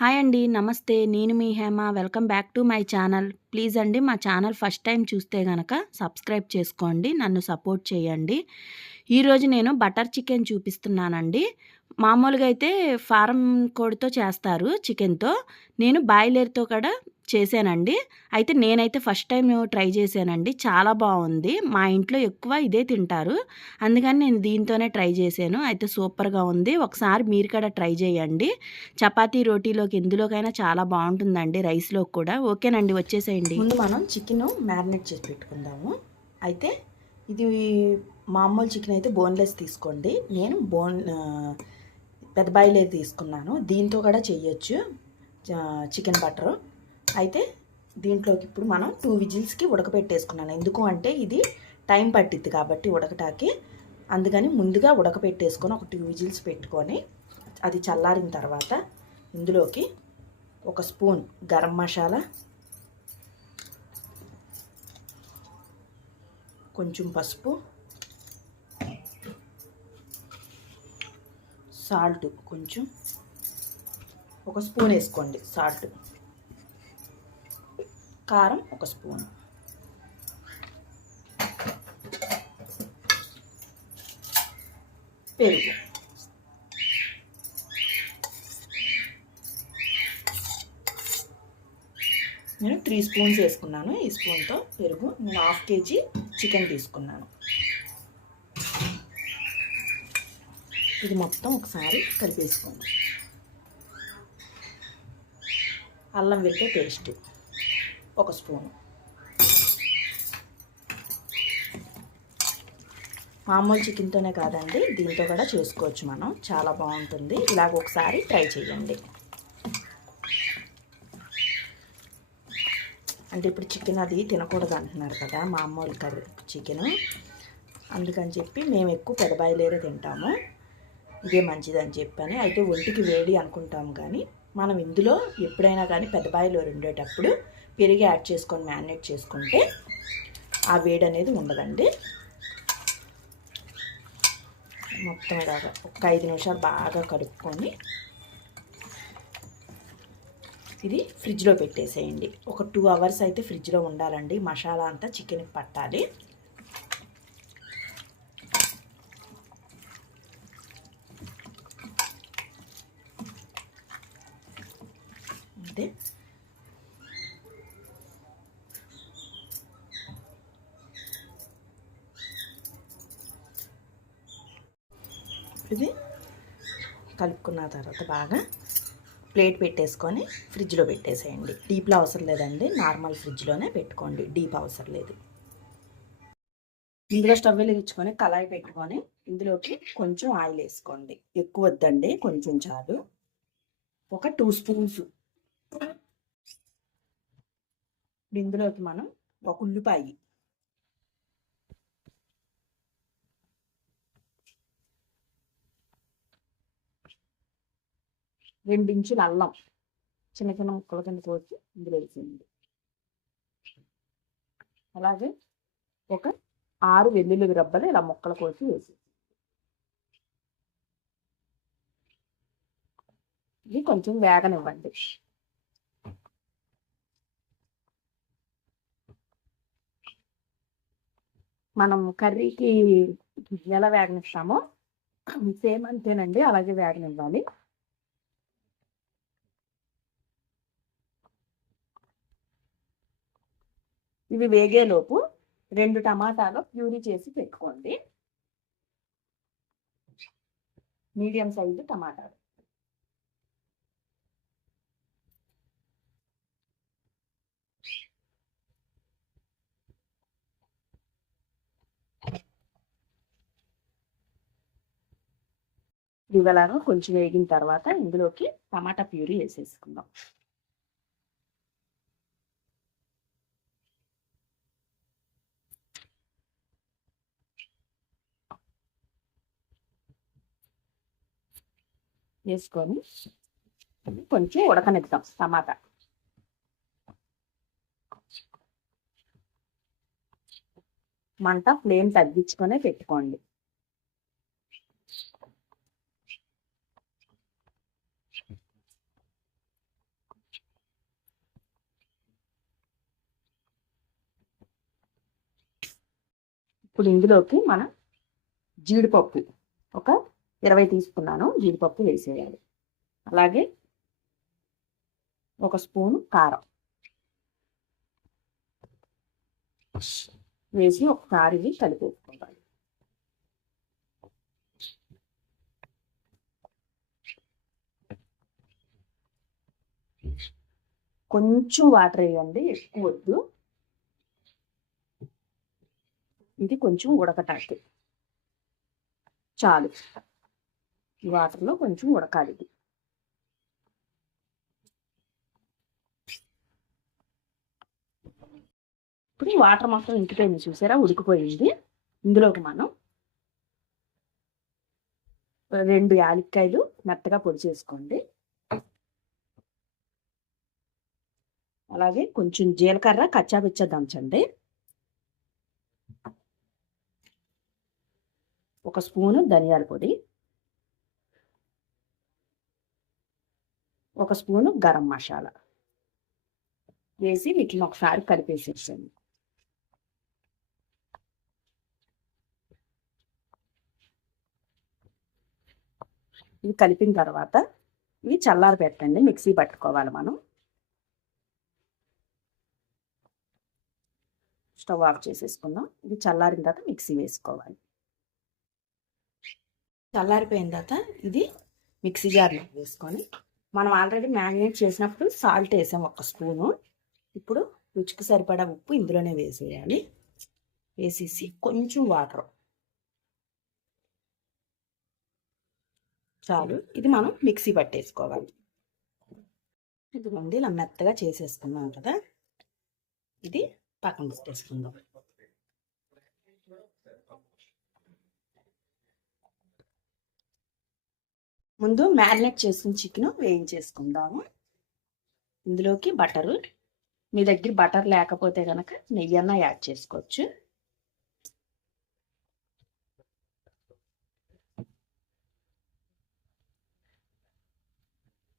Hi అండి నమస్తే. నేను మీ Hema. Welcome back to my channel. Please అండి మా ఛానల్ ఫస్ట్ టైం చూస్తే గనక సబ్స్క్రైబ్ చేసుకోండి నన్ను సపోర్ట్ చేయండి. ఈరోజు నేను బటర్ చికెన్ చూపిస్తున్నానండి. మామూలుగా అయితే ఫారం కోడితో చేస్తారు చికెన్తో. నేను బాయిలర్తో కూడా చేశానండి. అయితే నేనైతే ఫస్ట్ టైం ట్రై చేశానండి. చాలా బాగుంది. మా ఇంట్లో ఎక్కువ ఇదే తింటారు. అందుకని నేను దీంతోనే ట్రై చేశాను. అయితే సూపర్గా ఉంది. ఒకసారి మీరు కూడా ట్రై చేయండి. చపాతీ రోటీలోకి ఎందులోకైనా చాలా బాగుంటుందండి రైస్లోకి కూడా. ఓకేనండి వచ్చేసేయండి. ముందు మనం చికెన్ మ్యారినేట్ చేసి పెట్టుకుందాము. అయితే ఇది మామూలు చికెన్ అయితే బోన్లెస్ తీసుకోండి. నేను బోన్ పెద్ద బాయిలే తీసుకున్నాను. దీంతో కూడా చేయొచ్చు. Chicken butter. అయితే దీంట్లోకి ఇప్పుడు మనం టూ విజిల్స్కి ఉడకపెట్టేసుకున్నాను. ఎందుకు అంటే ఇది టైం పట్టిద్ది కాబట్టి ఉడకటాకి అందుకని ముందుగా ఉడకపెట్టేసుకొని ఒక టూ విజిల్స్ పెట్టుకొని అది చల్లారిన తర్వాత ఇందులోకి ఒక స్పూన్ గరం మసాలా కొంచెం పసుపు సాల్ట్ కొంచెం. ఒక స్పూన్ వేసుకోండి సాల్ట్. కారం ఒక స్పూన్. పెరుగు. నేను త్రీ స్పూన్స్ వేసుకున్నాను. ఈ స్పూన్తో పెరుగు. నేను హాఫ్ కేజీ చికెన్ తీసుకున్నాను. ఇది మొత్తం ఒకసారి కలిపేసుకోండి. అల్లం వెల్లిపాయ పేస్ట్ ఒక స్పూను. మామూలు చికెన్తోనే కాదండి దీంతో కూడా చేసుకోవచ్చు మనం. చాలా బాగుంటుంది. ఇలాగ ఒకసారి ట్రై చేయండి. అంటే ఇప్పుడు చికెన్ అది తినకూడదు అంటున్నారు కదా మామూలు కర్రీ చికెన్. అందుకని చెప్పి మేము ఎక్కువ పెదబాయిలేరే తింటాము. ఇదే మంచిదని చెప్పని. అయితే ఒంటికి వేడి అనుకుంటాం కానీ మనం ఇందులో ఎప్పుడైనా కానీ పెద్దబాయిలో ఉండేటప్పుడు పెరిగి యాడ్ చేసుకొని మ్యారినేట్ చేసుకుంటే ఆ వేడి అనేది ఉండదండి. మొత్తం ఇలాగా ఒక ఐదు నిమిషాలు బాగా కలుపుకొని ఇది ఫ్రిడ్జ్లో పెట్టేసేయండి. ఒక టూ అవర్స్ అయితే ఫ్రిడ్జ్లో ఉండాలండి. మసాలా అంతా చికెన్కి పట్టాలి. అంతే ఇది కలుపుకున్న తర్వాత బాగా ప్లేట్ పెట్టేసుకొని ఫ్రిడ్జ్లో పెట్టేసేయండి. డీప్లో అవసరం లేదండి. నార్మల్ ఫ్రిడ్జ్లోనే పెట్టుకోండి. డీప్ అవసరం లేదు. ఇందులో స్టవ్ వెలిగించుకొని కళాయి పెట్టుకొని ఇందులోకి కొంచెం ఆయిల్ వేసుకోండి. ఎక్కువ వద్దండి. కొంచెం చాలు. ఒక టూ స్పూన్స్ ఇందులోకి మనం ఒక ఉల్లిపాయ. రెండించులు అల్లం. చిన్న చిన్న ముక్కల కింద కోసి ఇందులో వేసింది అలాగే ఒక ఆరు వెల్లుల్లి రబ్బలు ఇలా ముక్కలు కోసి వేసింది ఇది కొంచెం వేగనివ్వండి. మనం కర్రీకి ఎలా వేగనిస్తామో సేమ్ అంతేనండి అలాగే వేగనివ్వాలి. ఇవి వేగేలోపు రెండు టమాటాలు ప్యూరీ చేసి పెట్టుకోండి. మీడియం సైజు టమాటాలు. ఇవలాగా కొంచెం వేగిన తర్వాత ఇందులోకి టమాటా ప్యూరీ వేసేసుకుందాం. వేసుకొని కొంచెం ఉడకనిద్దాం టమాటా. మంట ఫ్లేమ్ తగ్గించుకొని పెట్టుకోండి. ఇప్పుడు ఇందులోకి మనం జీడిపప్పు ఒక ఇరవై తీసుకున్నాను. జీడిపప్పు వేసేయాలి. అలాగే ఒక స్పూను కారం వేసి ఒకసారి కలిపేసుకోవాలి. కొంచెం వాటర్ వేయండి. ఎక్కువ వద్దు. ఇది కొంచెం ఉడకటాకి చాలు. వాటర్లో కొంచెం ఉడకాలి ఇది. ఇప్పుడు ఈ వాటర్ మొత్తం ఇంకిపోయింది చూసారా? ఉడికిపోయింది. ఇందులోకి మనం రెండు యాలక్కాయలు మెత్తగా పొడి చేసుకోండి. అలాగే కొంచెం జీలకర్ర కచ్చాపిచ్చా దంచండి. ఒక స్పూను ధనియాల పొడి ఒక స్పూను గరం మసాలా వేసి వీటిని ఒకసారి కలిపేసేసాను ఇవి కలిపిన తర్వాత ఇవి చల్లారి పెట్టండి మిక్సీ పట్టుకోవాలి మనం. స్టవ్ ఆఫ్ చేసేసుకుందాం. ఇది చల్లారిన తర్వాత మిక్సీ వేసుకోవాలి. చల్లారిపోయిన తర్వాత ఇది మిక్సీ జార్లో వేసుకొని మనం ఆల్రెడీ మ్యారినేట్ చేసినప్పుడు సాల్ట్ వేసాం ఒక స్పూను. ఇప్పుడు రుచికి సరిపడా ఉప్పు ఇందులోనే వేసేయాలి. వేసేసి కొంచెం వాటర్. చాలు. ఇది మనం మిక్సీ పట్టేసుకోవాలి. ఇదిగోండి ఇలా మెత్తగా చేసేసుకున్నాం కదా. ఇది పక్కన పెట్టేసుకుందాం. ముందు మ్యారినేట్ చేసిన చికెన్ వేయించేసుకుందాము. ఇందులోకి బటరు. మీ దగ్గర బటర్ లేకపోతే కనుక నెయ్యి అన్న యాడ్ చేసుకోవచ్చు.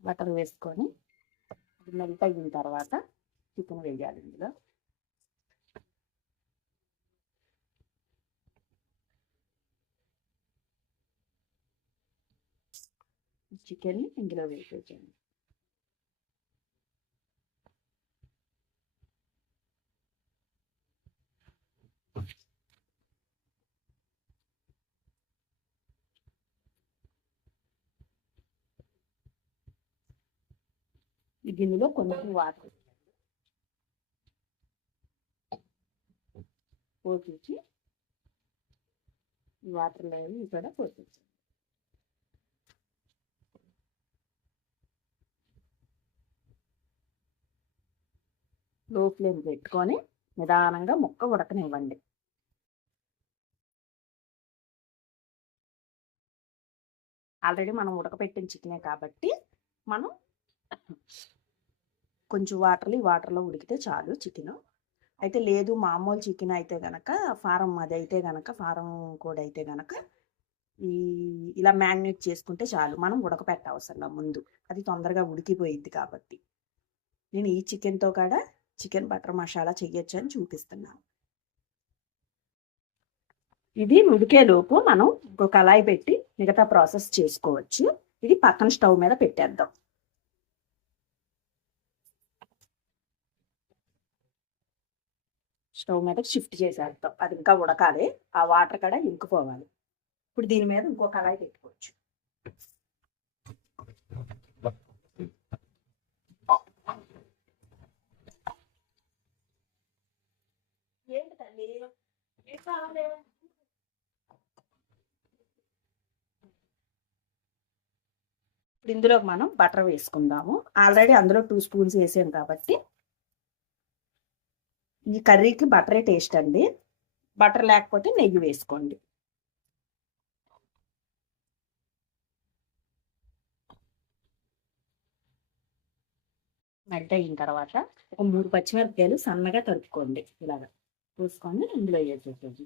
బటర్ వేసుకొని మెల్ట్ అయిన తర్వాత చికెన్ వేయాలి ఇందులో. చికెన్ని ఇందులో వేసేయండి. ఈ గిన్నెలో కొంచెం వాటర్ పోసేసి ఈ వాటర్లో ఇక్కడ పోసేసి లో ఫ్లేమ్ పెట్టుకొని నిదానంగా ముక్క ఉడకనివ్వండి. ఆల్రెడీ మనం ఉడకపెట్టిన చికెనే కాబట్టి మనం కొంచెం వాటర్లు ఈ వాటర్లో ఉడికితే చాలు చికెన్. అయితే లేదు మామూలు చికెన్ అయితే గనక ఫారం అది అయితే గనక ఫారం కూడా అయితే గనక ఈ ఇలా మ్యాగ్నేట్ చేసుకుంటే చాలు. మనం ఉడకపెట్టవసరం ముందు. అది తొందరగా ఉడికిపోయిద్ది కాబట్టి. నేను ఈ చికెన్తో కూడా చికెన్ బటర్ మసాలా చెయ్యొచ్చు అని చూపిస్తున్నాను. ఇది ఉడికేలోపు మనం ఇంకో కళాయి పెట్టి మిగతా ప్రాసెస్ చేసుకోవచ్చు. ఇది పక్కన స్టవ్ మీద పెట్టేద్దాం. స్టవ్ మీద షిఫ్ట్ చేసేద్దాం. అది ఇంకా ఉడకాలి. ఆ వాటర్ కూడా ఇంకిపోవాలి. ఇప్పుడు దీని మీద ఇంకో కళాయి పెట్టుకోవచ్చు. ఇప్పుడు ఇందులో మనం బటర్ వేసుకుందాము. ఆల్రెడీ అందులో టూ స్పూన్స్ వేసాం కాబట్టి ఈ కర్రీకి బటరే టేస్ట్ అండి. బటర్ లేకపోతే నెయ్యి వేసుకోండి. మెల్ట్ అయిన తర్వాత ఒక మూడు పచ్చిమిరపకాయలు సన్నగా తరుపుకోండి ఇలాగా. పోసుకొని ఇందులో వేసేసేది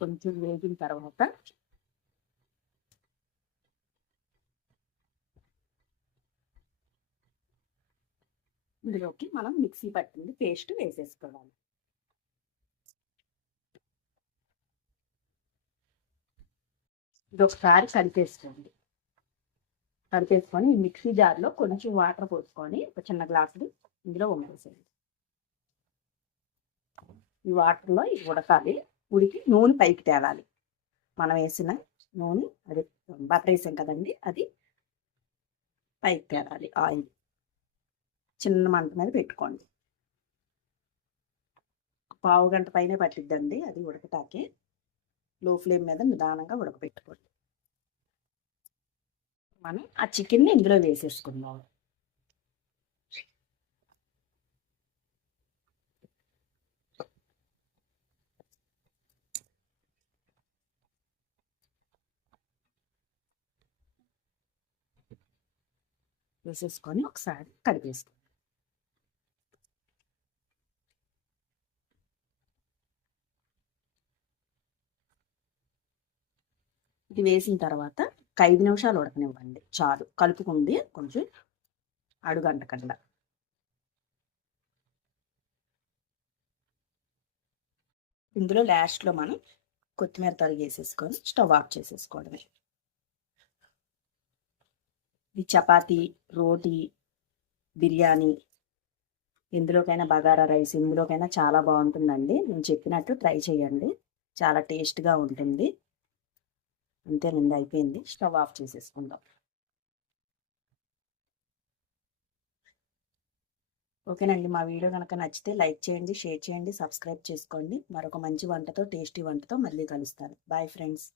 కొంచెం వేగిన తర్వాత ఇందులోకి మనం మిక్సీ పట్టింది పేస్ట్ వేసేసుకోవాలి. ఇది ఒకసారి కలిపేసుకోండి. కలిపేసుకొని మిక్సీ జార్లో కొంచెం వాటర్ పోసుకొని ఒక చిన్న గ్లాసులు ఇందులో ఉమ్మేసేయండి ఈ వాటర్లో ఇది ఉడకాలి. ఉడికి నూనె పైకి తేలాలి మనం వేసిన నూనె అది బటర్ వేసాం కదండి అది పైకి తేలాలి ఆయిల్ చిన్న మంట మీద పెట్టుకోండి. పావు గంట పైనే పట్టిద్దండి అది ఉడకటాకే లో ఫ్లేమ్ మీద నిదానంగా ఉడకబెట్టుకోండి. మనం ఆ చికెన్ని ఇందులో వేసేసుకుందాం. వేసేసుకొని ఒకసారి కలిపేసుకోండి ఇది వేసిన తర్వాత ఒక ఐదు నిమిషాలు ఉడకనివ్వండి. చాలు. కలుపుకుంది కొంచెం అడుగంటకుండా ఇందులో లాస్ట్లో మనం కొత్తిమీర తరిగేసేసుకొని స్టవ్ ఆఫ్ చేసేసుకోవడమే. ఇది చపాతీ రోటీ బిర్యానీ ఎందులోకైనా బగారా రైస్ ఇందులోకైనా చాలా బాగుంటుందండి. నేను చెప్పినట్టు ట్రై చేయండి. చాలా టేస్ట్గా ఉంటుంది. అంతేనండి అయిపోయింది. స్టవ్ ఆఫ్ చేసేసుకుందాం. ఓకేనండి మా వీడియో కనుక నచ్చితే లైక్ చేయండి షేర్ చేయండి సబ్స్క్రైబ్ చేసుకోండి. మరొక మంచి వంటతో టేస్టీ వంటతో మళ్ళీ కలుస్తాను. Bye friends.